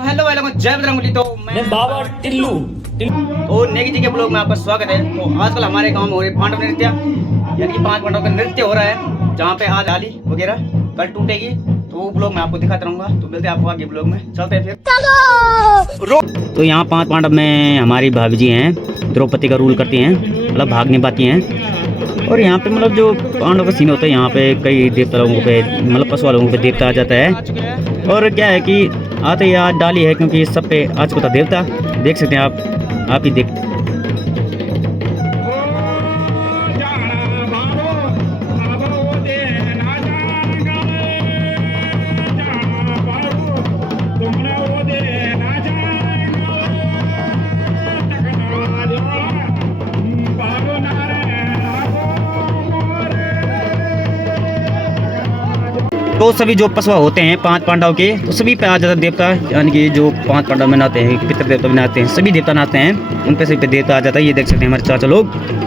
तो हेलो भाई लोगों, जय बजरंगबली। तो मैं बाबा टिल्लू और नेगी जी के ब्लॉग में आपका स्वागत है। तो आजकल हमारे गांव में हो रही पांडव नृत्य, यानी कि 5 पांडव का नृत्य हो रहा है, जहाँ पे आज डाली वगैरह कल टूटेगी। तो वो ब्लॉग मैं आपको दिखाता रहूंगा। तो मिलते हैं आपको आगे ब्लॉग में, चलते हैं फिर। तो यहाँ 5 पांडव में हमारी भाभी जी हैं, द्रौपदी का रूल करती हैं, मतलब भाग नहीं पाती हैं। और यहाँ पे मतलब जो पांडव का सीन होता है, यहाँ पे कई देवता लोगों पे, मतलब पशु लोगों पे देवता आ जाता है। और क्या है कि आते ही आज डाली है, क्योंकि सब पे आज को था देवता। देख सकते हैं आप ही देख। तो सभी जो पशु होते हैं 5 पांडव के, तो सभी पे आ जाता देवता, यानी कि जो 5 पांडव में नहाते हैं, पितृ देवता में नहाते हैं, सभी देवता नहाते हैं, उन पे सभी पे देवता आ जाता है। ये देख सकते हैं हमारे चाचा लोग।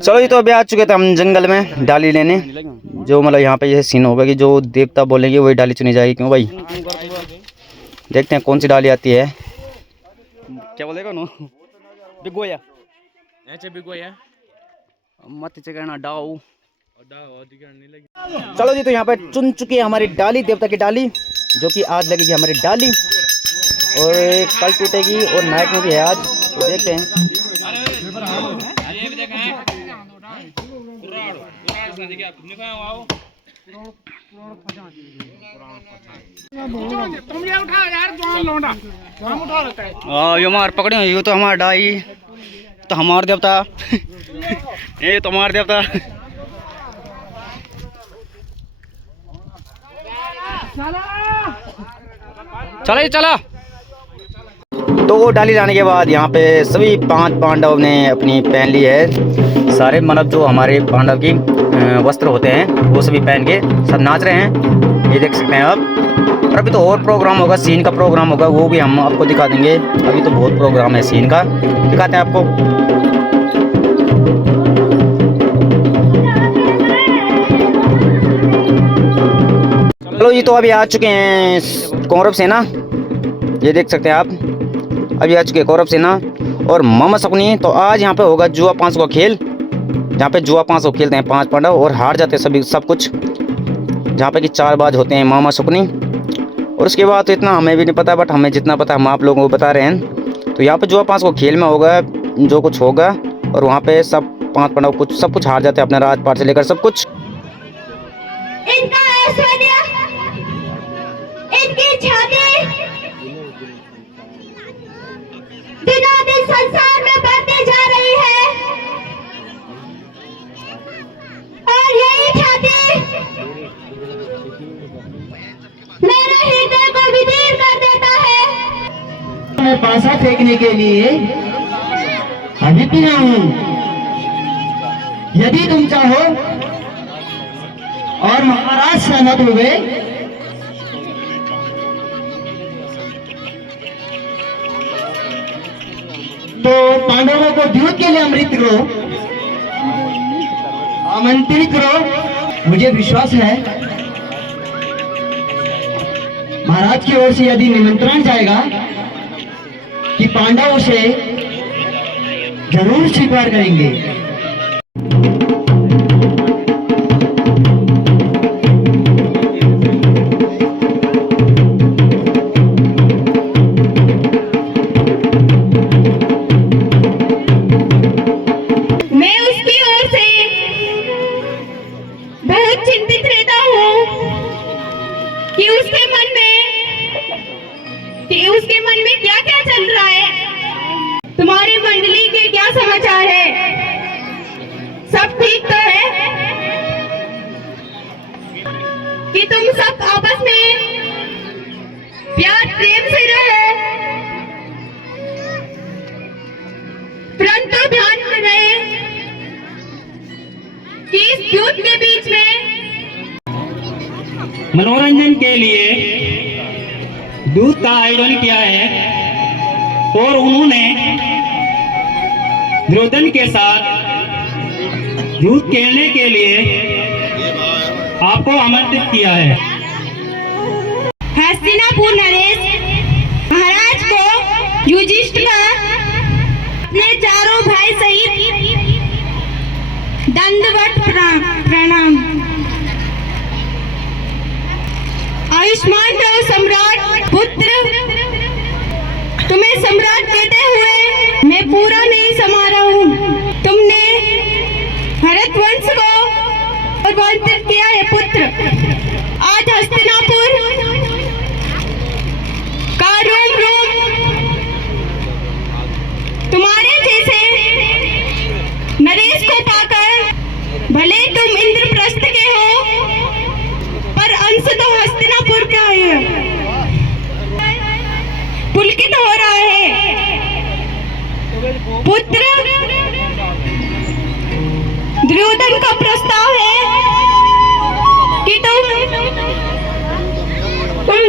चलो जी, तो अभी आ चुके थे हम जंगल में डाली लेने। जो मतलब यहाँ पे ये सीन होगा कि जो देवता बोलेंगे वही डाली चुनी जाएगी। क्यों भाई, देखते हैं कौन सी डाली आती है। क्या बोलेगा नो बिगोया ऐसे बिगोया मत चकना डाऊ। चलो जी, तो यहाँ पे चुन चुकी है हमारी डाली, देवता की डाली, जो कि आज लगेगी हमारी डाली और कल टूटेगी और नाइट में भी है आज। तो देखते हैं। ये मार पकड़े, ये तो हमारा डाई, तो हमार देवता ये तो हमार देवता। चला ही चला। तो वो डाली जाने के बाद यहाँ पे सभी 5 पांडव ने अपनी पहन ली है, सारे मतलब जो हमारे पांडव की वस्त्र होते हैं वो सभी पहन के सब नाच रहे हैं। ये देख सकते हैं आप। और अभी तो और प्रोग्राम होगा, सीन का प्रोग्राम होगा, वो भी हम आपको दिखा देंगे। अभी तो बहुत प्रोग्राम है सीन का, दिखाते हैं आपको। चलो ये तो अभी आ चुके हैं कौरव सेना, ये देख सकते हैं आप। अभी आ चुके कौरव सेना और मामा शकुनी। तो आज यहाँ पे होगा जुआ 5 का खेल, जहाँ पे जुआ 5 खेलते हैं 5 पांडव और हार जाते हैं सभी सब कुछ, जहाँ पे कि 4 बाज होते हैं मामा शकुनी। और उसके बाद तो इतना हमें भी नहीं पता, बट हमें जितना पता हम आप लोगों को बता रहे हैं। तो यहाँ पे जुआ 5 को खेल में होगा जो कुछ होगा, और वहाँ पे सब 5 पांडव सब कुछ हार जाते हैं, अपने राजपाट से लेकर सब कुछ। दिनों दिन संसार में बढ़ती जा रही है और यही ख्याति मेरे हृदय को विदीर्ण कर देता है। मैं पासा फेंकने के लिए अभी पीना हूँ। यदि तुम चाहो और महाराज सहमत हुए तो पांडवों को युद्ध के लिए आमंत्रित करो। मुझे विश्वास है महाराज की ओर से यदि निमंत्रण जाएगा कि पांडव उसे जरूर स्वीकार करेंगे। उसके मन में क्या क्या चल रहा है, तुम्हारी मंडली के क्या समाचार है। युद्ध के बीच में मनोरंजन के लिए दूध का आयोजन किया है और उन्होंने दुर्योधन के साथ युद्ध खेलने के लिए आपको आमंत्रित किया है। हस्तिनापुर नरेश महाराज को युधिष्ठिर अपने चारों भाई सहित दंडवत प्रणाम। आयुष्मान तो सम्राट पुत्र, तुम्हें सम्राट कहते हुए मैं पूरा नहीं समा रहा हूँ। तुमने भरत वंश को वंचित किया है पुत्र। आज हस्तिनापुर का रोम रोम तुम्हारे जैसे नरेश को पाकर, भले तुम इंद्रप्रस्थ के हो पर अंश तो हस्तिनापुर का है, पुलकित हो रहा है। पुत्र, दुर्योधन का प्रस्ताव है कि तुम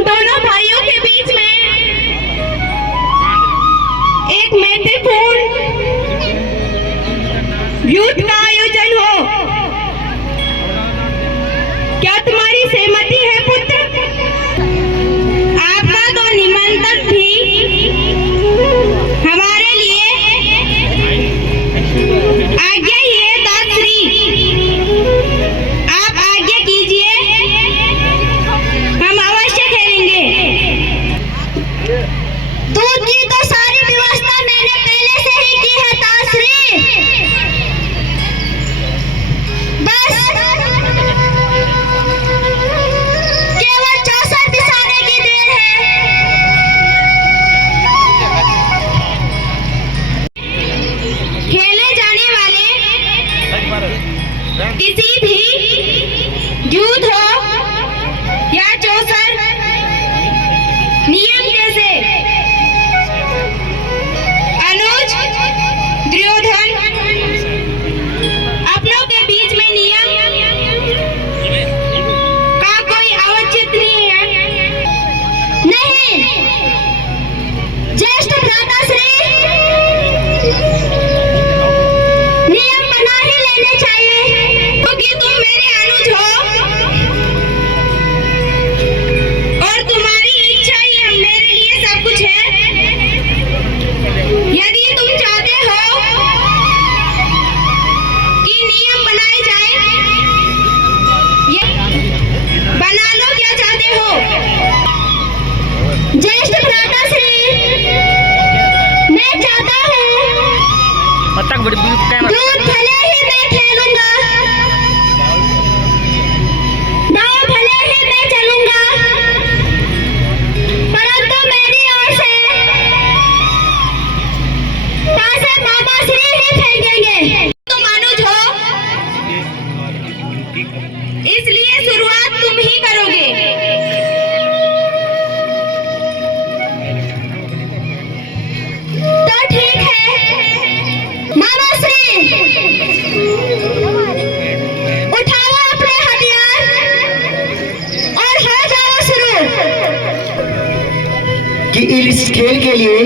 दोनों भाइयों के बीच में एक मैत्रीपूर्ण युद्ध का आयोजन हो। क्या तुम्हारी सहमति है पुत्र? आपका तो निमंत्रण भी हमारे लिए आज्ञा ही है दात्री। आप आज्ञा कीजिए, हम अवश्य खेलेंगे। दूध की तो सारी व्यवस्था मैंने पहले से ही की है दात्री। बस केवल 64 बिसाने की देर है। खेले जाने वाले किसी भी युद्ध हो या चौसर नियम जैसे अनुज, दुर्योधन, अपनों के बीच में नियम का कोई औचित्य नहीं है। ज्येष्ठ भ्राताश्री, नियम बना ही लेने चाहिए क्योंकि तुम मेरे अनुज हो और तुम्हारी इच्छा ही मेरे लिए सब कुछ है। यदि तुम चाहते हो कि नियम बनाए जाए, ये बना लो। क्या चाहते हो? ज्येष्ठ भ्राताश्री, मैं चाहता हूँ दूध भले ही मैं खेलूंगा, दांव भले ही मैं चलूंगा, परंतु मेरी ओर से पासे मामा श्री ही फेंकेंगे। तुम अनुज हो, इसलिए शुरुआत तुम ही करोगे। तो ठीक है मामा श्री, उठाओ अपने हथियार और हो जाओ शुरू। कि इस खेल के लिए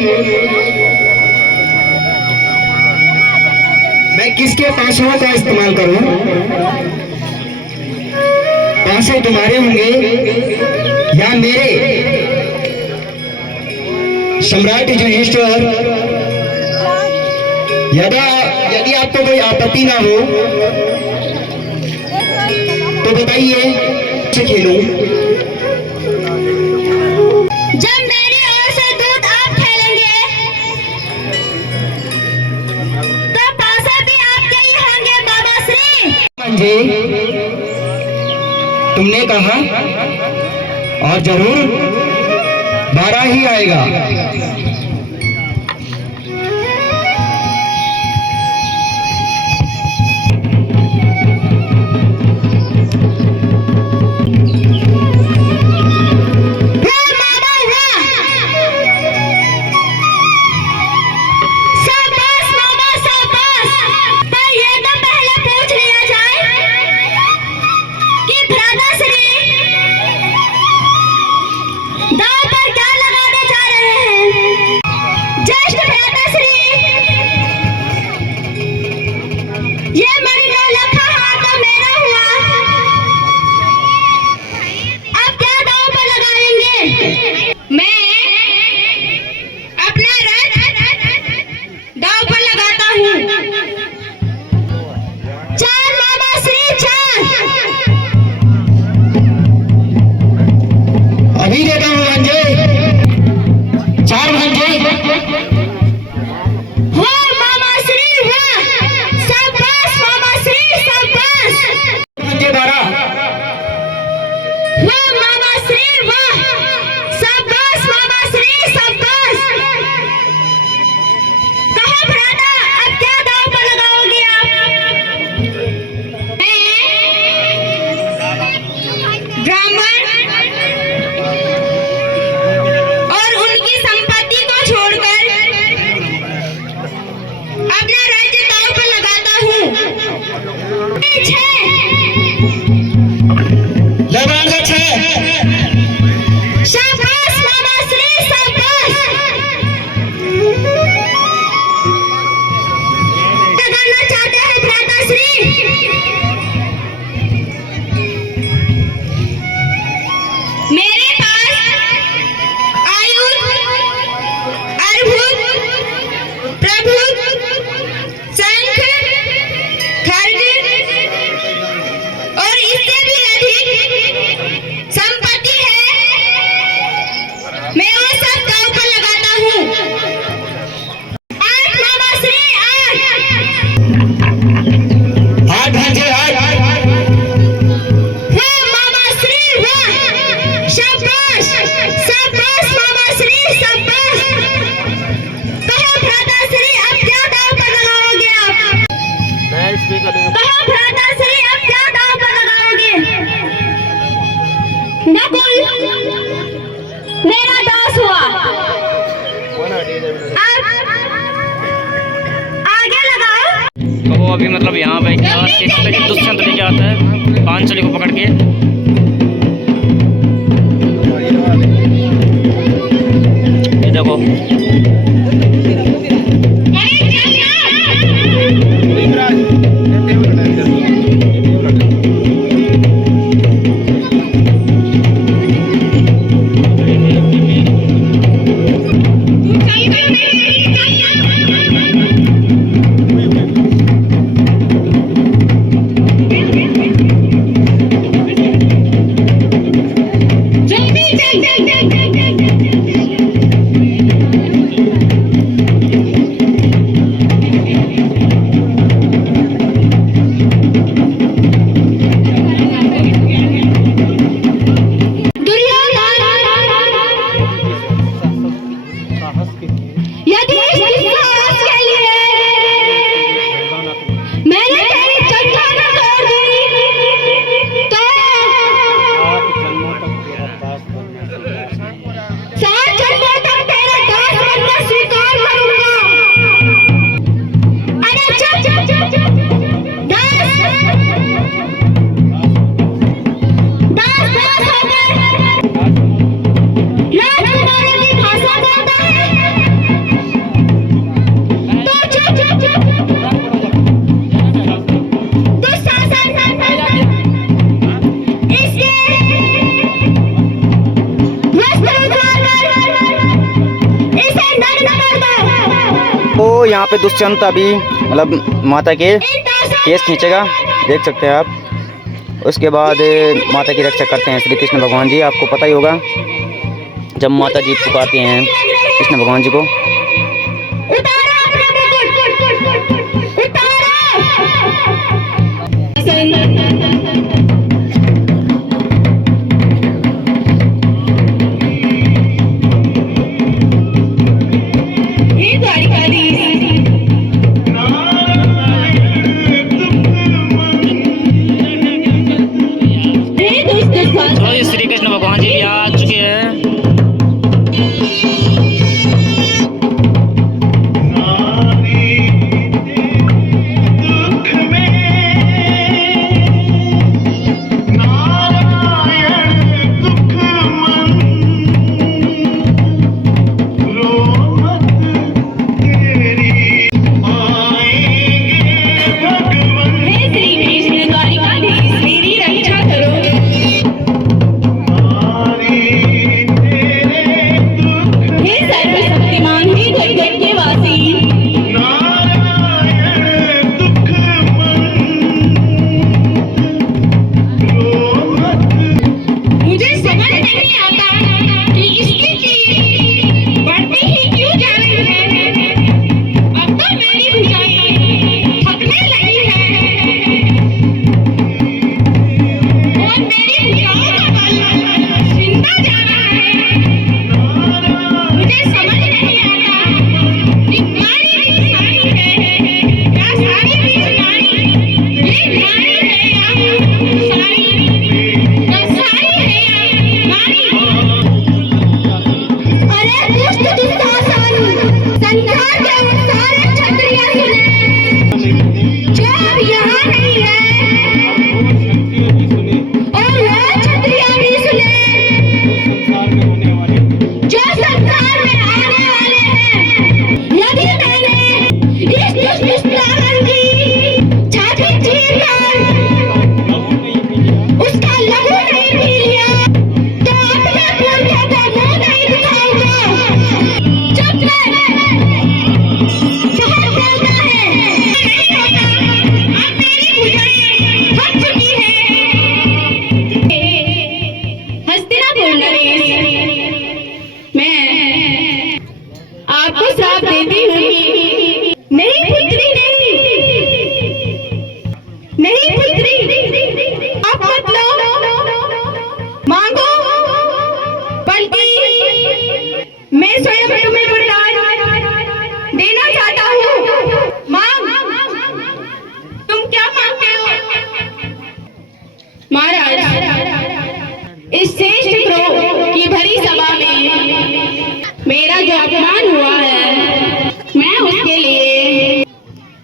मैं किसके पासों का इस्तेमाल करूं? पासे तुम्हारे होंगे या मेरे? सम्राट युधिष्ठिर, यदि आपको कोई आपत्ति ना हो तो बताइए से खेलूं। जब मेरी ओर से दूध आप खेलेंगे तो पासे भी आपके ही होंगे बाबा श्री। मंजे, तुमने कहा और जरूर 12 ही आएगा। शाबाश मामा श्री शाबाश। लगाना चाहते हैं भ्राताश्री। मेरे पास आयुध, अर्भुत, प्रभुत, शंख, खड्ग और इससे भी अधिक संपत्ति है। मैं वो सब दांव पर लगाता हूँ। आठ मामा श्री आठ। वाह मामा श्री वाह। शाबाश शाबाश मामा श्री शाबाश। कहो भ्राताश्री अब क्या दांव पर लगाओगे आप? कहो भ्राताश्री अब क्या दांव पर लगाओगे? नकुल मेरा दास हुआ। अब आगे लगाओ। तो वो अभी मतलब यहाँ पे क्या लेकिन दुष्यंत लेके आता है पांचली को पकड़ के। ये देखो जल्दी चल चल चल चल चल यदि इस साहस के लिए मैंने तेरी चंदा न तोड़ दी तो 7 जन्मों तक तेरे दास बनना स्वीकार करूंगा। अरे चुप चुप चुप चुप दास दास दास होकर राजकुमारों की भाषा बोलता है तो चुप चुप चुप तो शासन इसके वस्त्र उतारकर इसे नग्न कर दो। तो यहाँ पे दुष्यंत अभी मतलब माता के केस खींचेगा, देख सकते हैं आप। उसके बाद माता की रक्षा करते हैं श्री कृष्ण भगवान जी। आपको पता ही होगा जब माता जी पुकारती हैं कृष्ण भगवान जी को। उतारो अपना मुकुट, उतारो। हे द्वारिकाधीश, हे दुष्ट शासक, तो ये श्री कृष्ण भगवान जी आ चुके हैं।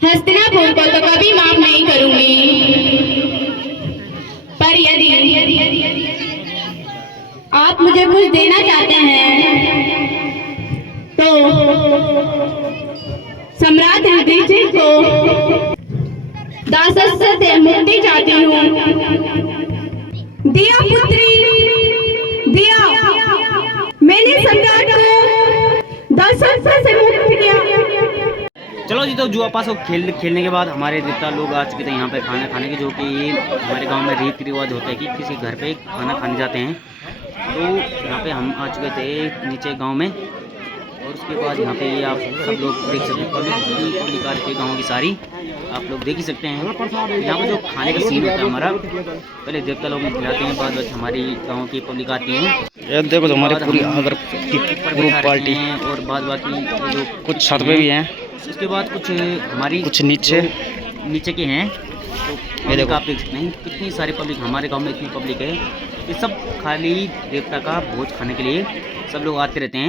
हस्तिनापुर को तो कभी माफ नहीं करूंगी, पर यदि आप मुझे कुछ देना चाहते हैं तो सम्राट युधिष्ठिर को दासत्व से मुक्ति चाहती हूँ। दिया पुत्री दिया, मैंने सम्राट को दासत्व से मुक्त किया। चलो जी, तो जुआ पास को खेलने के बाद हमारे देवता लोग आ चुके थे यहाँ पे खाना खाने के, जो कि हमारे गांव में रीति रिवाज होता है कि किसी घर पे खाना खाने जाते हैं। तो यहाँ पे हम आ चुके थे नीचे गांव में, और उसके बाद यहाँ पे आप सब लोग देख सकते हैं पब्लिक आ रही है गाँव की सारी, आप लोग देख ही सकते हैं। यहाँ पे जो खाने का सीन होता है हमारा, पहले देवता लोग खिलाते हैं, बाद में हमारी गाँव की पब्लिक आती है। ये देखो तो हमारी पूरी अगर ग्रुप पार्टी है, और बाद बाकी जो कुछ छत पे भी हैं, उसके बाद कुछ हमारी कुछ नीचे के हैं। तो ये देखो आप देख सकते हैं कितनी सारी पब्लिक, हमारे गांव में इतनी पब्लिक है। ये सब खाली देवता का भोज खाने के लिए सब लोग आते रहते हैं।